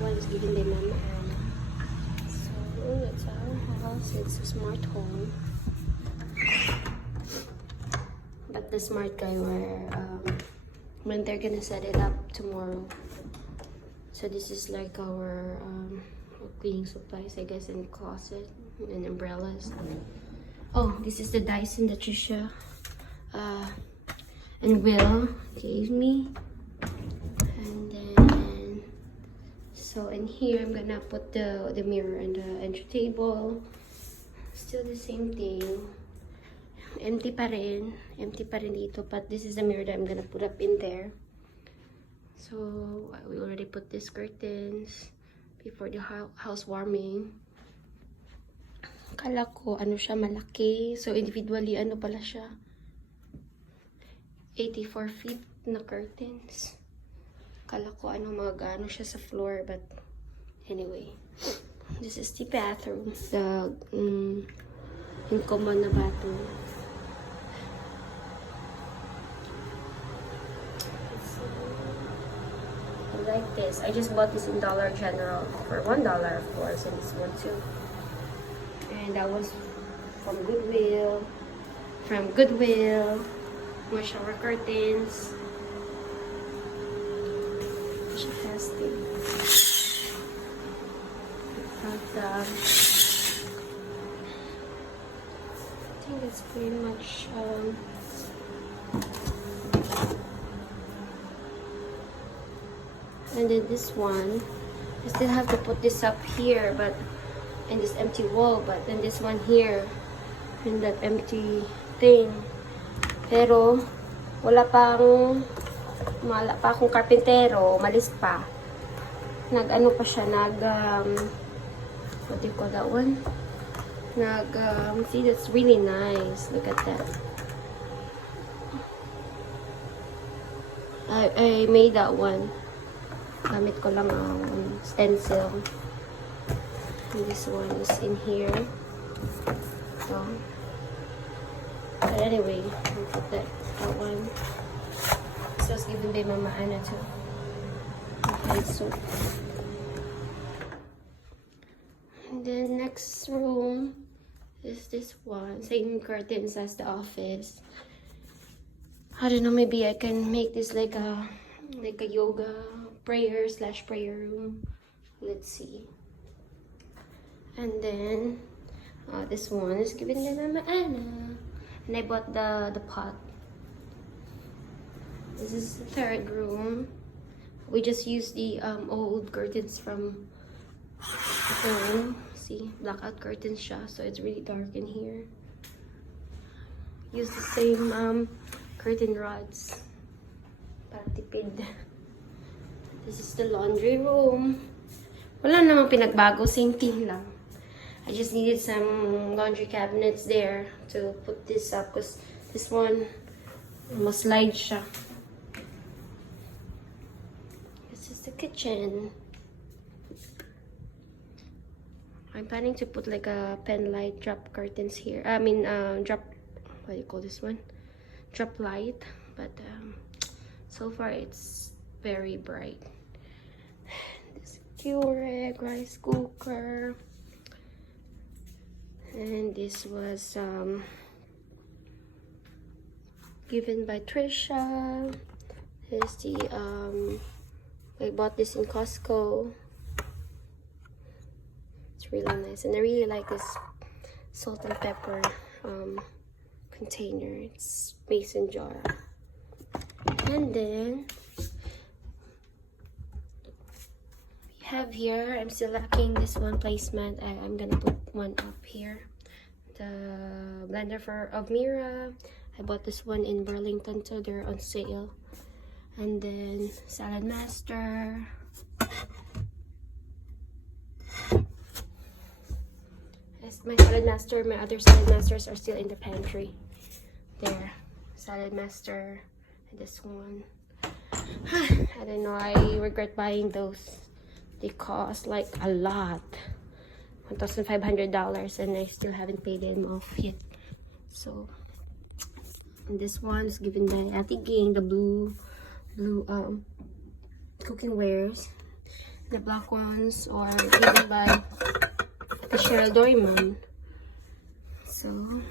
one is given by Mama Anna. So that's our house. It's a smart home. But the smart guy were when they're gonna set it up tomorrow. So this is like our cleaning supplies, I guess, in the closet and umbrellas. Oh, this is the Dyson that Trisha and Will gave me. And then, so in here, I'm gonna put the mirror and the entry table. Still the same thing. Empty pa rin dito, but this is the mirror that I'm gonna put up in there. So we already put these curtains before the housewarming. Kala ko ano siya, malaki. So individually ano pala siya, 84 feet na curtains. Kala ko ano, mag-ano siya sa floor, but anyway. This is the bathroom, the yung common na bathroom. Like this. I just bought this in Dollar General for $1, of course, and this one too. And that was from Goodwill. More shower curtains. She has the I think that's pretty much and then this one, I still have to put this up here, but in this empty wall, but then this one here in that empty thing. Pero wala pa akong karpentero, malis pa. Nag-ano pa siya, what do you call that one? See, that's really nice. Look at that. I made that one. Gamit ko lang ang stencil. And this one is in here. So, but anyway, I'll put that one. This was given by Mama Anna too. Okay, so. And then next room is this one. Same curtains as the office. I don't know, maybe I can make this like a yoga prayer room. Let's see. And then this one is given by Mama Anna, and I bought the pot. This is the third room. We just used the old curtains from home. See, blackout curtains siya, so it's really dark in here. Use the same curtain rods para tipid. This is the laundry room. Wala namang pinagbago, same thing lang. I just needed some laundry cabinets there to put this up because this one must slide siya. This is the kitchen. I'm planning to put like a pen light drop curtains here. I mean, drop, what do you call this one? Drop light. But so far it's very bright. This Keurig rice cooker. And this was given by Trisha. Here's the I bought this in Costco. It's really nice, and I really like this salt and pepper container. It's mason jar. And then we have here, I'm still lacking this one placement. I'm gonna put one up here. The blender of Mira. I bought this one in Burlington, so they're on sale. And then Salad Master. My Salad Master, my other Salad Masters are still in the pantry. There, Salad Master, and this one. I don't know, I regret buying those. They cost like a lot. $1,500, and I still haven't paid them off yet. So, and this one is given by Ate Ging, the blue cooking wares. The black ones are given by the Cheryl Doryman. So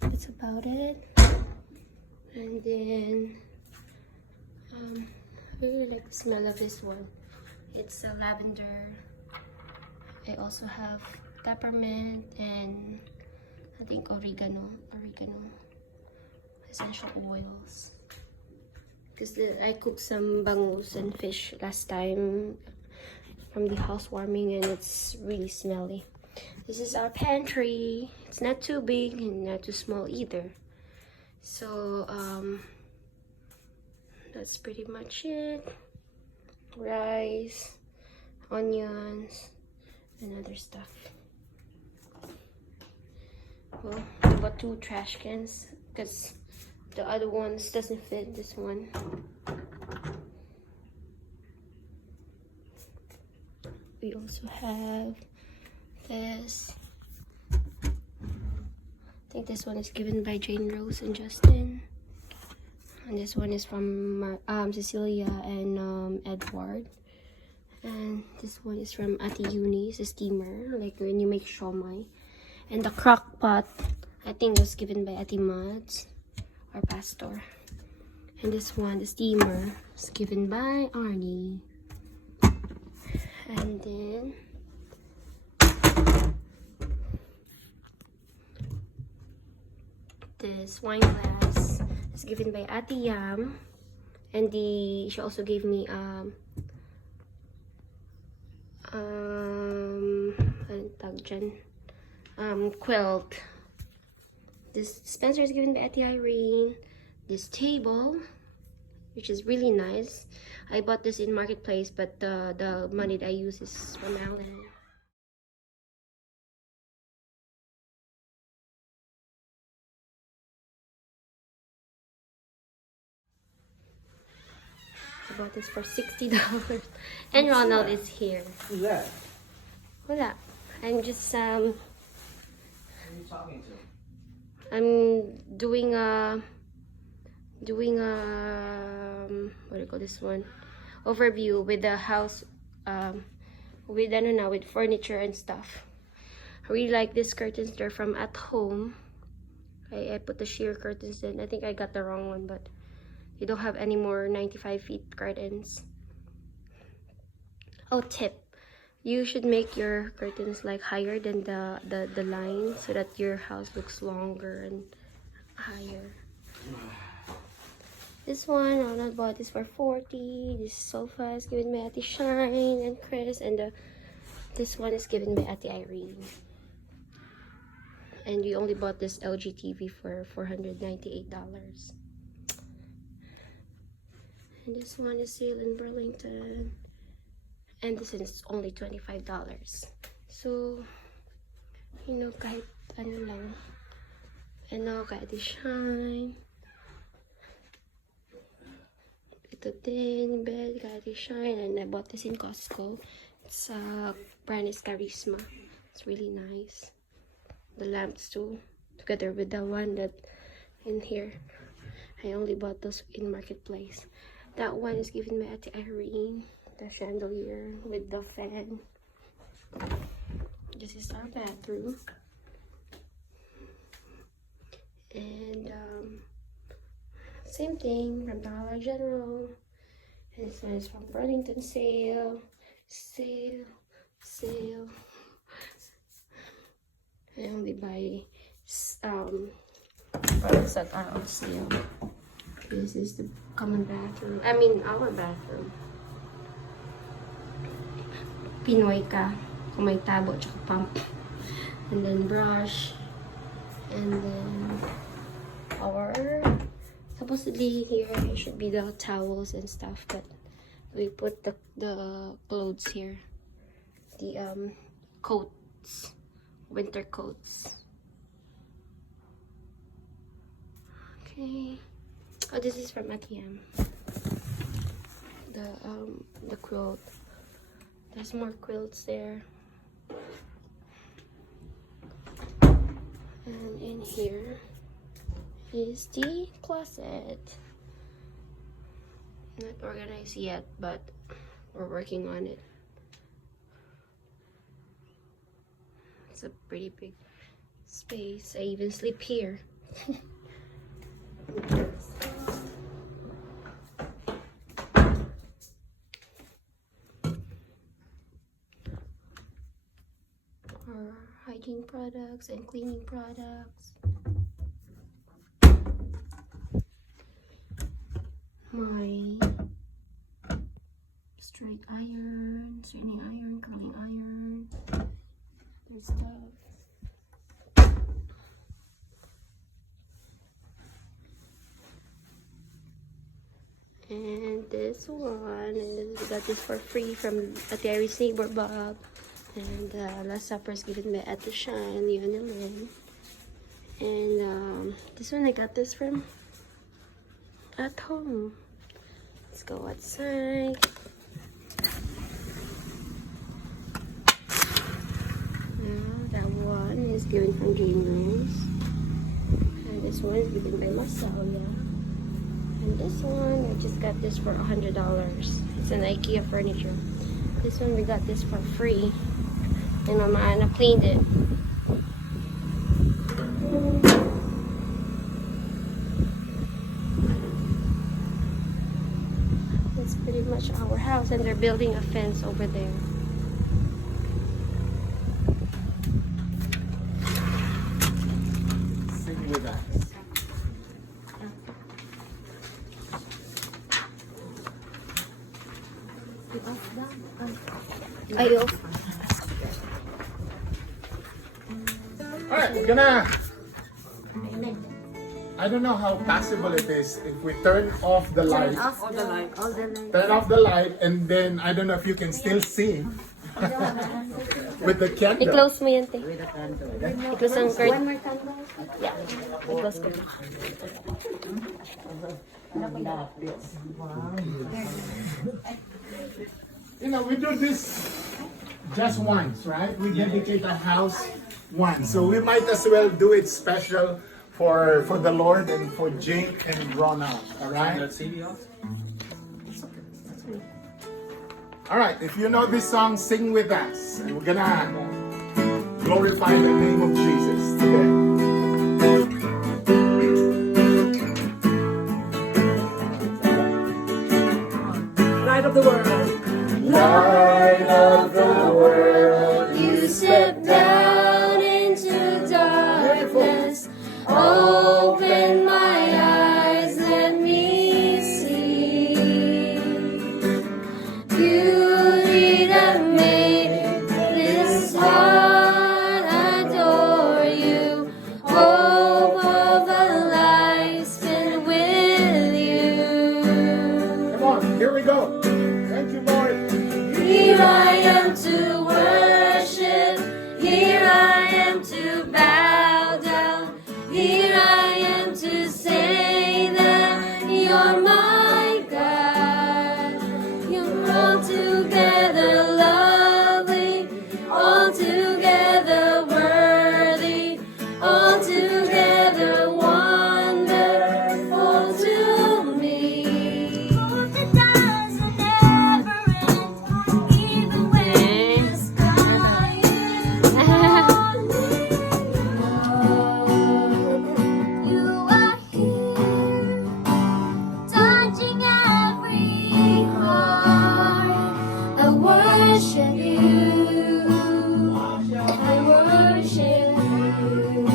that's about it. And then I really like the smell of this one. It's a lavender. I also have peppermint and I think oregano essential oils. Because I cooked some bangus and fish last time from the housewarming and it's really smelly. This is our pantry. It's not too big and not too small either. So that's pretty much it. Rice, onions, and other stuff. Well, I bought 2 trash cans because the other ones doesn't fit this one. We also have this. I think this one is given by Jane Rose and Justin. And this one is from Cecilia and Edward. And this one is from Ate Eunice, a steamer, like when you make shawmai. And the crock pot, I think was given by Ate Mads, our pastor. And this one, the steamer, is given by Arnie. And then this wine glass is given by Ate Yam. And she also gave me quilt. This dispenser is given by Ate Irene. This table, which is really nice. I bought this in Marketplace, but the money that I use is from Alan. I bought this for $60. And Ronald is here. Who's that? Wala. I'm just Who are you talking to? I'm doing a what do you call this one? Overview with the house, with furniture and stuff. I really like these curtains. They're from At Home. I put the sheer curtains in. I think I got the wrong one, but you don't have any more 95 feet curtains. Oh, tip. You should make your curtains like higher than the line so that your house looks longer and higher. This one, Ronald bought this for $40. This sofa is given by Ate Shine and Chris, and this one is given by Ate Irene. And we only bought this LG TV for $498. And this one is sale in Burlington. And this is only $25. So, you know, kahit ano lang. And now, kahit i-shine. Ito din, bed, kahit i-shine. And I bought this in Costco. It's brand is Charisma. It's really nice. The lamps too, together with the one that in here. I only bought those in Marketplace. That one is given by Ate Irene. The chandelier with the fan. This is our bathroom. And same thing from Dollar General. And this one is from Burlington. Sale. I only buy products that are on sale. This is the common bathroom. I mean, our bathroom. Pinoy ka kung may tabo tsaka pump. And then brush. And then our supposedly here should be the towels and stuff, but we put the clothes here. The coats. Winter coats. Okay. Oh, this is from ATM. The quilt. There's more quilts there. And in here is the closet. Not organized yet, but We're working on it. It's a pretty big space. I even sleep here. Our hygiene products and cleaning products. My straight iron, straightening iron, curling iron, and stuff. And this one, and we got this for free from Terry's neighbor Bob. And Last Supper is given by Ate Shine, Leon and Lynn. And this one I got this from at home. Let's go outside. That one is given from Dreamers. And this one is given by Masalia. And this one, I just got this for $100. It's an IKEA furniture. This one we got this for free. And Mama Anna cleaned it. That's pretty much our house, and they're building a fence over there. Sing with us. Ayo. Alright, we're gonna. I don't know how possible it is if we turn off the light. All the light. Turn off the light, and then I don't know if you can still see with the candle. I-close mo yan, te. I-close ang curtain. One more candle? Yeah. I-close ko. You know, we do this just once, right? We dedicate a house once, so we might as well do it special for the Lord and for Jake and Ronald. All right. All right. If you know this song, sing with us, and we're gonna glorify the name of Jesus today. Light of the world. Light of the world, You step down into darkness. Open my eyes, let me see. Beauty that made this heart adore you. Hope of a life spent with you. Come on, here we go. Thank you, Lord. Here I am to worship. Here I am to bow down. Here I am to say that you're my God. You're altogether lovely, altogether worthy, altogether wonderful to me. It doesn't ever end, even when the sky is falling. You are here, touching every heart. I worship you. I worship you.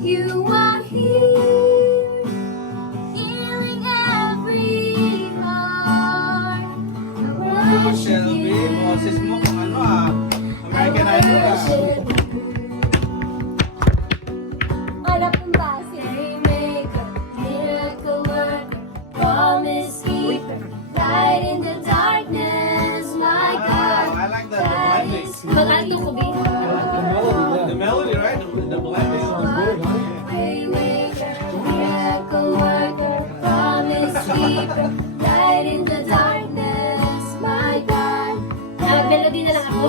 You are here, healing every heart. I worship Shelby, you. Moses mo kung ano ah. American I Idol ah. worship you. Hanap ng base. Waymaker, miracle worker, promise keeper, light in the darkness, my God. I like the That blending. is Magandang ko, Bin. The melody, right? The blending is good. Waymaker, miracle worker, promise keeper, light in the darkness, my God. Melody na lang ako.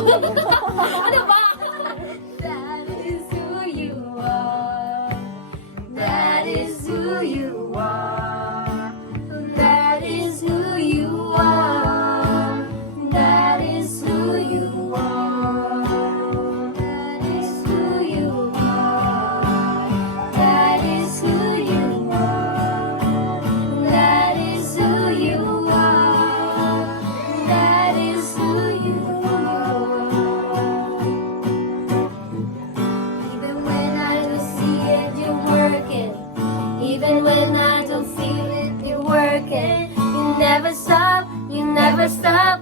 Ano ba? That is who you are. That is who you are. That is who you are. working. You never stop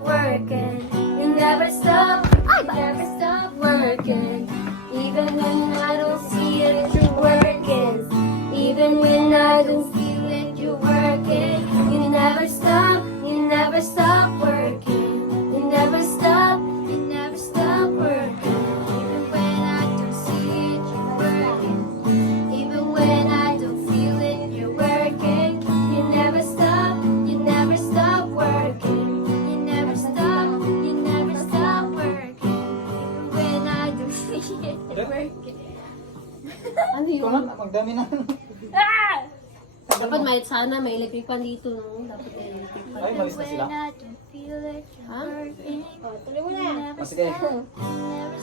working. You never stop working. Even when I don't see it, you're working. Even when I don't feel it, you're working. You never stop working. You never stop working. Even when I don't see it, you're working. Even when I don't feel it, you're working. You never stop working. You never stop working. Even when I don't see it, you're working. Ano yun? Magdami na. Ah! Dapat may electric fan dito, no? Dapat may electric fan. Ay, malis na sila. Ha? Oh, tuloy mo na. Oh, sige.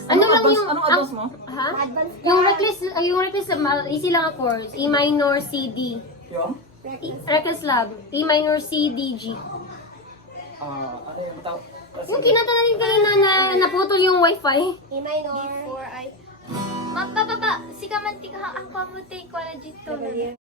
Ano lang yung... Anong advance mo? Ha? Yung reckless, easy lang ang chords. E minor, C, D. Yung? Reckless love. E minor, C, D, G. Ano yung tawag? Yung kinanta natin kanina na naputol yung wifi. E minor. Before I... Mapapapa, si kamantik ang pamutay ko na dito.